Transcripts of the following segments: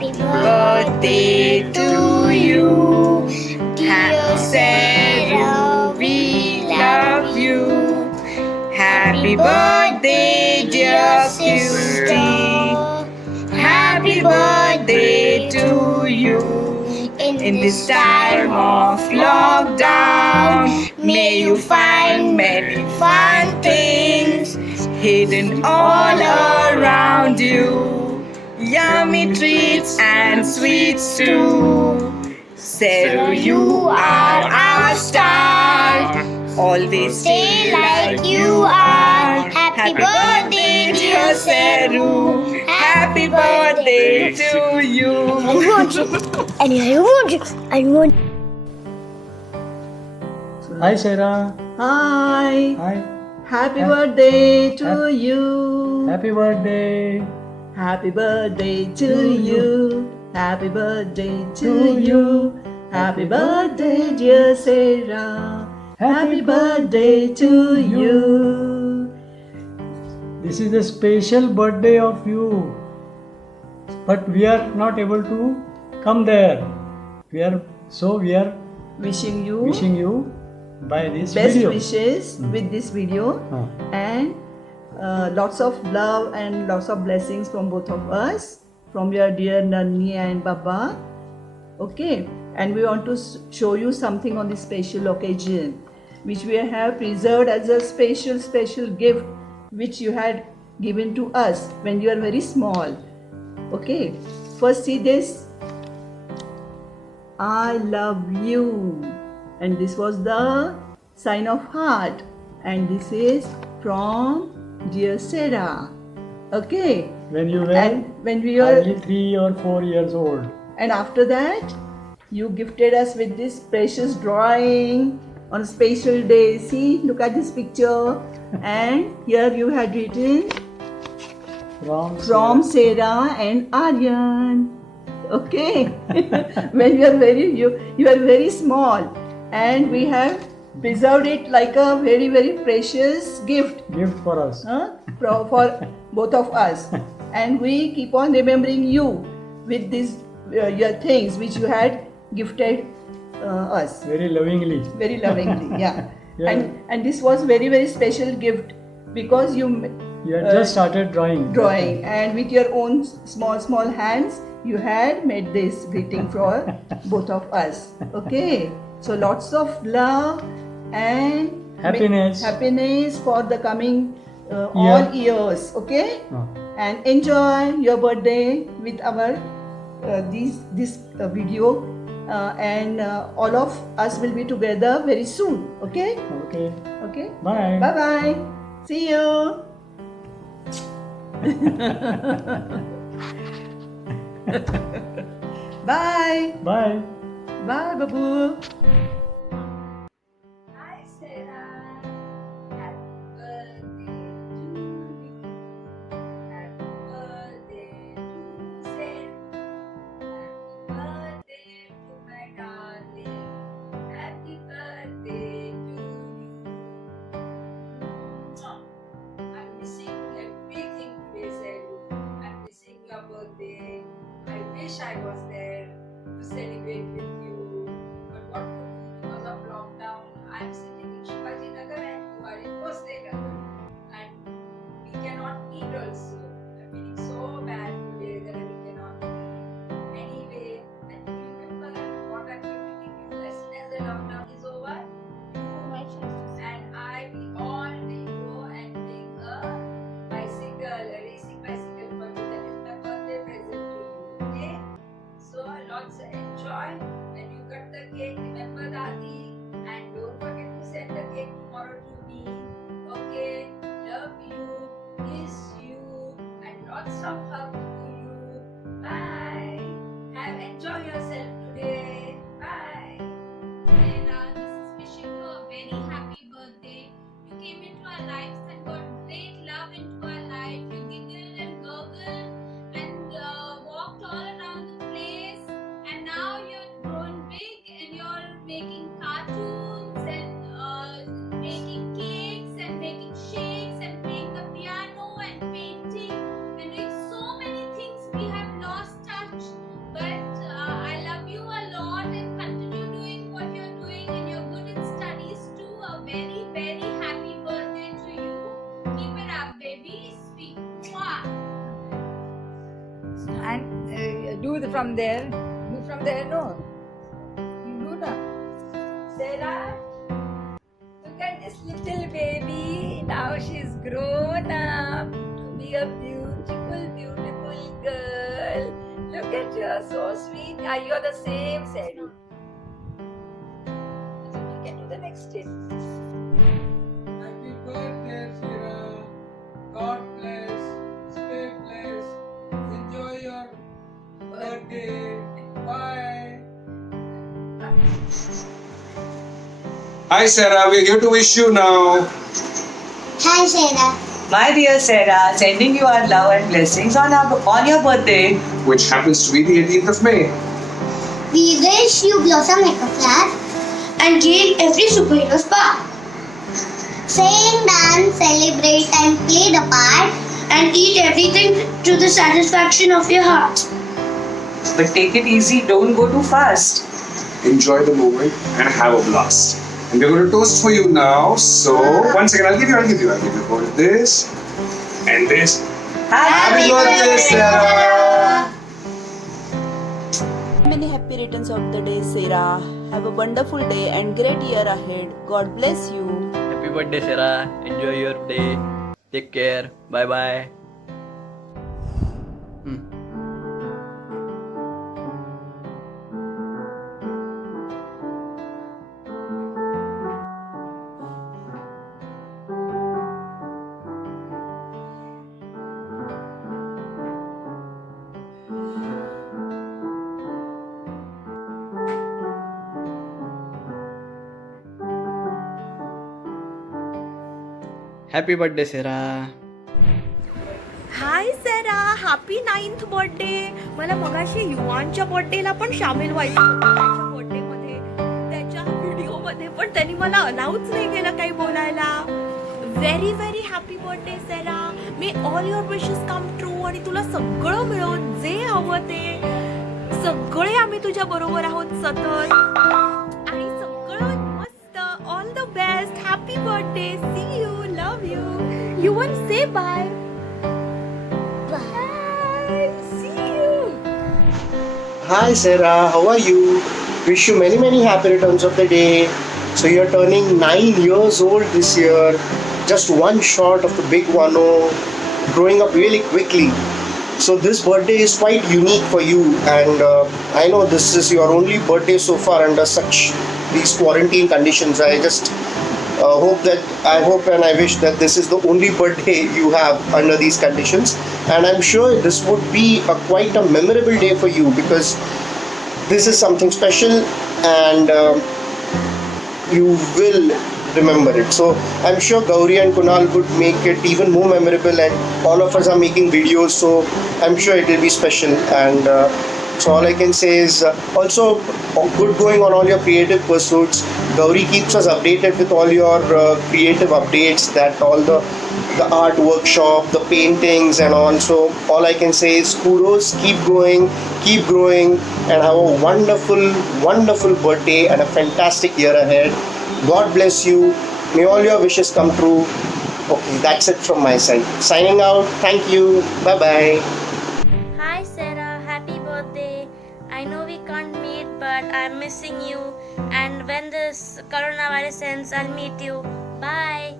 Happy birthday to you. Dear Sarah, we love you. Happy birthday, dear Cutie. Happy birthday to you. In this time of lockdown, may you find many fun things hidden all around you. Yummy treats and sweets too. Saru, you are our star. Always stay like you are. Happy birthday, dear Saru. Happy birthday to you. Hi Sarah. Hi. Hi. Happy birthday to you. Happy birthday. Happy birthday to you. Happy birthday to you. Happy birthday, dear Sarah. Happy birthday to you. This is a special birthday of you. But we are not able to come there. We are Wishing you wishing you by this best video. wishes with this video and lots of love and lots of blessings from both of us, from your dear Nanni and Baba. Okay, and we want to show you something on this special occasion which we have preserved as a special gift which you had given to us when you are very small. Okay, first see this. I love you, and this was the sign of heart, and this is from dear Sarah. Okay, When you were and when we were hardly 3 or 4 years old. and after that you gifted us with this precious drawing on a special day. See, look at this picture, and here you had written from Sarah and Aryan. Okay, when you are very small, and we have preserved it like a very precious gift for us. for both of us, and we keep on remembering you with these your things which you had gifted us Very lovingly. yeah. Yeah. And this was very special gift because you had just started drawing. and with your own small hands you had made this greeting for both of us. Okay, so lots of love and happiness for the coming all years. Okay, and enjoy your birthday with our this video, and all of us will be together very soon. Okay. Okay. Bye. Bye. See you. Bye. Bye. Bye, Babu. Hi Sarah, happy birthday to you. Happy birthday to Sarah. Happy birthday to my darling. Happy birthday to you. I'm missing everything today, Sarah. I'm missing your birthday. I wish I was there to celebrate with you. But what to do because of lockdown? I'm sitting in Shivaji Nagar and you are in Bhosle Nagar. And we cannot meet also. I'm feeling so bad today that we cannot meet. Anyway, and you remember what I'm going to give you as soon as the lockdown is over? And I, we all will go and bring a bicycle, a racing bicycle for you. That is my birthday present to you. Okay? So lots of enjoy and And from there. Do from there, no. You do not. Sarah, look at this little baby. Now she's grown up to be a beautiful, beautiful girl. Look at her, so sweet. You're the same, Sarah. We can do the next step. Happy birthday, Sarah. God bless. Stay blessed. Enjoy your birthday. Bye. Hi Sarah, we're here to wish you now. Hi, Sarah. My dear Sarah, sending you our love and blessings on your birthday. Which happens to be the 18th of May. We wish you blossom like a flower and gain every superhero's power. Sing, dance, celebrate, and play the part, and eat everything to the satisfaction of your heart. But take it easy, don't go too fast. Enjoy the moment and have a blast. And we're going to toast for you now. So, one second, I'll give you both this and this. Happy birthday, Sarah! Many happy returns of the day, Sarah. Have a wonderful day and great year ahead. God bless you. Happy birthday, Sarah. Enjoy your day. Take care. Bye bye. Happy birthday, Sarah. Hi सॅरा, happy 9th birthday. मला मगाशी युवानच्या बर्थडेला पण सामील व्हायचं होतं त्याच्या बर्थडेमध्ये. त्याच्या व्हिडिओमध्ये पण त्यांनी मला अलाउच नाही केलं काही बोलायला. Very very happy birthday Sarah. May all your wishes come true आणि तुला सगळं मिळो जे हवं ते. सगळे आम्ही तुझ्या बरोबर आहोत सतत आणि सगळं मस्त. All the best. Happy birthday. See you. Love you. Yuvan से bye. Hi Sarah, how are you? Wish you many happy returns of the day. So you're turning 9 years old this year. Just one short of the big 1-0, growing up really quickly. So this birthday is quite unique for you, and I know this is your only birthday so far under these quarantine conditions. I just hope and I wish that this is the only birthday you have under these conditions, and I'm sure this would be quite a memorable day for you because this is something special, and you will remember it. So I'm sure Gauri and Kunal would make it even more memorable, and all of us are making videos, so I'm sure it will be special. And so all I can say is also good going on all your creative pursuits. Gauri keeps us updated with all your creative updates, that all the art workshop, the paintings and on. So all I can say is kudos, keep going, keep growing, and have a wonderful birthday and a fantastic year ahead. God bless you. May all your wishes come true. Okay, that's it from my side. Signing out. Thank you. Bye-bye. Hi, Sarah. Happy birthday. I know we can't meet, but I'm missing you. And when this coronavirus ends, I'll meet you. Bye.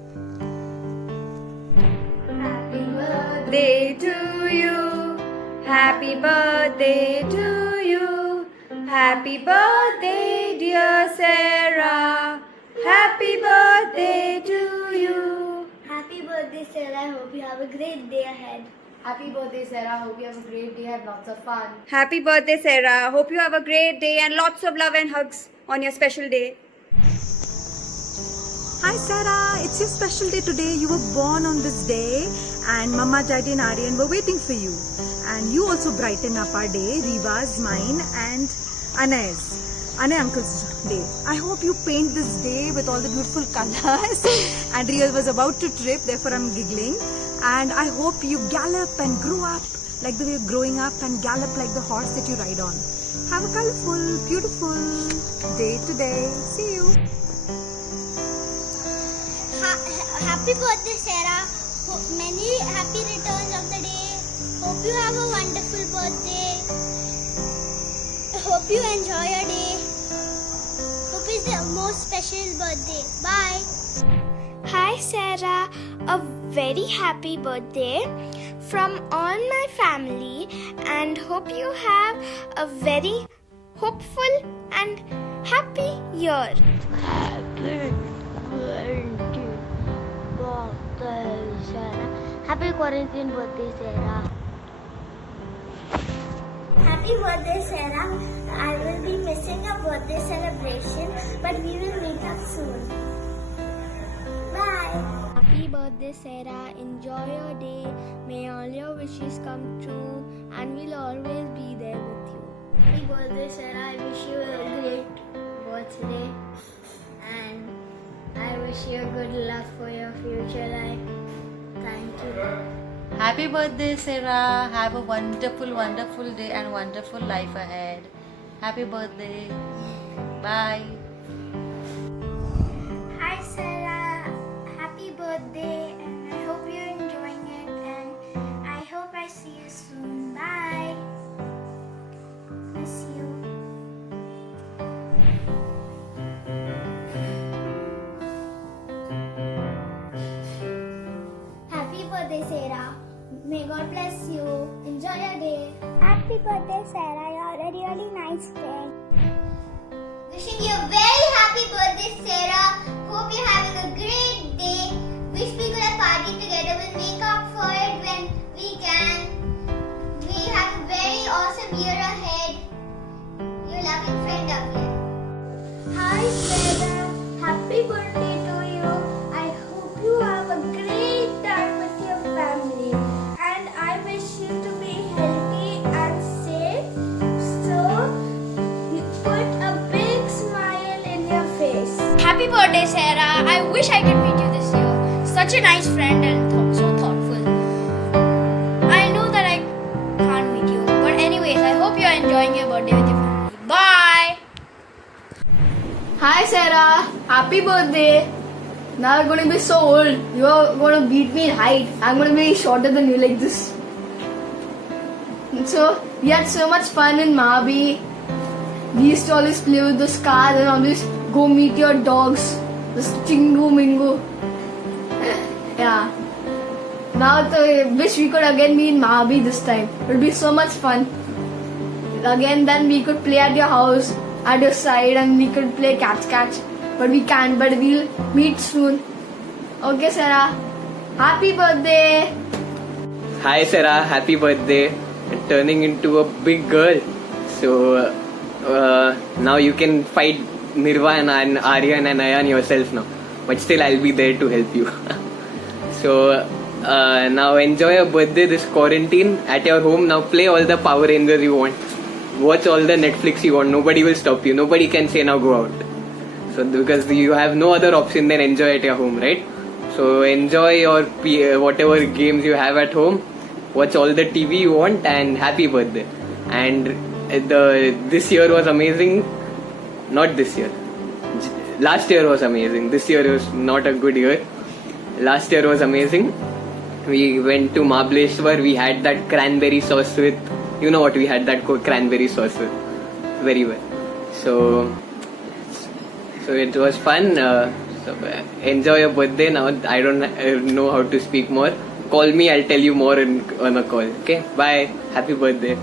Happy birthday to you. Happy birthday to you. Happy birthday, dear Sarah. Happy birthday to you. Happy birthday, Sarah. I hope you have a great day ahead. Happy birthday, Sarah. Hope you have a great day and lots of fun. Happy birthday, Sarah. Hope you have a great day and lots of love and hugs on your special day. Hi Sarah, it's your special day today. You were born on this day and Mama, Daddy and Aryan were waiting for you. And you also brighten up our day, Riva's, mine and Anay's. Anay uncle's day. I hope you paint this day with all the beautiful colors. And Riya was about to trip, therefore I'm giggling. And I hope you gallop and grow up like the way you're growing up and gallop like the horse that you ride on. Have a colorful, beautiful day today. See you. Happy birthday, Sarah. Many happy returns of the day. Hope you have a wonderful birthday. Hope you enjoy your day. Hope it's the most special birthday. Bye. Hi Sarah, a very happy birthday from all my family, and hope you have a very hopeful and happy year. Happy birthday, Sarah. Happy quarantine birthday, Sarah. Happy birthday, Sarah. I will be missing a birthday celebration, but we will meet up soon. Bye. Happy birthday, Sarah. Enjoy your day. May all your wishes come true, and we'll always be there with you. Happy birthday, Sarah. I wish you a great birthday, and I wish you good luck for your future life. Thank you. Happy birthday, Sarah. Have a wonderful, wonderful day and wonderful life ahead. Happy birthday. Bye. Hi Sarah, happy birthday, and I hope you're enjoying it, and I hope I see you soon. Bye. Miss you. Happy birthday, Sarah. May God bless you. Enjoy your day. Happy birthday, Sarah. You're a really nice friend. Wishing you a very happy birthday, Sarah. Hope you're having a great day. Wish we could have partied together. We'll make up for it when we can. We have a very awesome year ahead. Your loving friend, Avi. Hi, Sarah. Happy birthday to you. I hope you have a great time with your family. And I wish you to be healthy and safe. So, you put a big smile in your face. Happy birthday, Sarah. I wish I could meet you this year. Such a nice friend and so thoughtful. I know that I can't meet you. But anyways, I hope you're enjoying your birthday with your family. Bye. Hi Sarah, happy birthday. Now you're going to be so old. You're going to beat me in height. I'm going to be shorter than you like this. So, we had so much fun in Mahabi. We used to always play with those cars and always go meet your dogs. This Chingu Mingu. Yeah. Now I wish we could again be in Mahabi this time. It would be so much fun. Again, then we could play at your house, at your side, and we could play catch. But we can't, but we'll meet soon. Okay, Sarah. Happy birthday. Hi Sarah, happy birthday. Turning into a big girl. So now you can fight Nirvana and Aryan and Ayan yourself now. But still I'll be there to help you. So now enjoy your birthday this quarantine at your home. Now play all the Power Rangers you want. Watch all the Netflix you want. Nobody will stop you. Nobody can say now go out. So because you have no other option than enjoy at your home, right? So enjoy your whatever games you have at home. Watch all the TV you want and happy birthday. And this year was amazing. Not this year. Last year was amazing. This year was not a good year. Last year was amazing. We went to Mahabaleshwar. We had that cranberry sauce with, you know what we had that cranberry sauce with. Very well. So it was fun. So enjoy your birthday. Now I don't know how to speak more. Call me. I'll tell you more on a call. Okay. Bye. Happy birthday.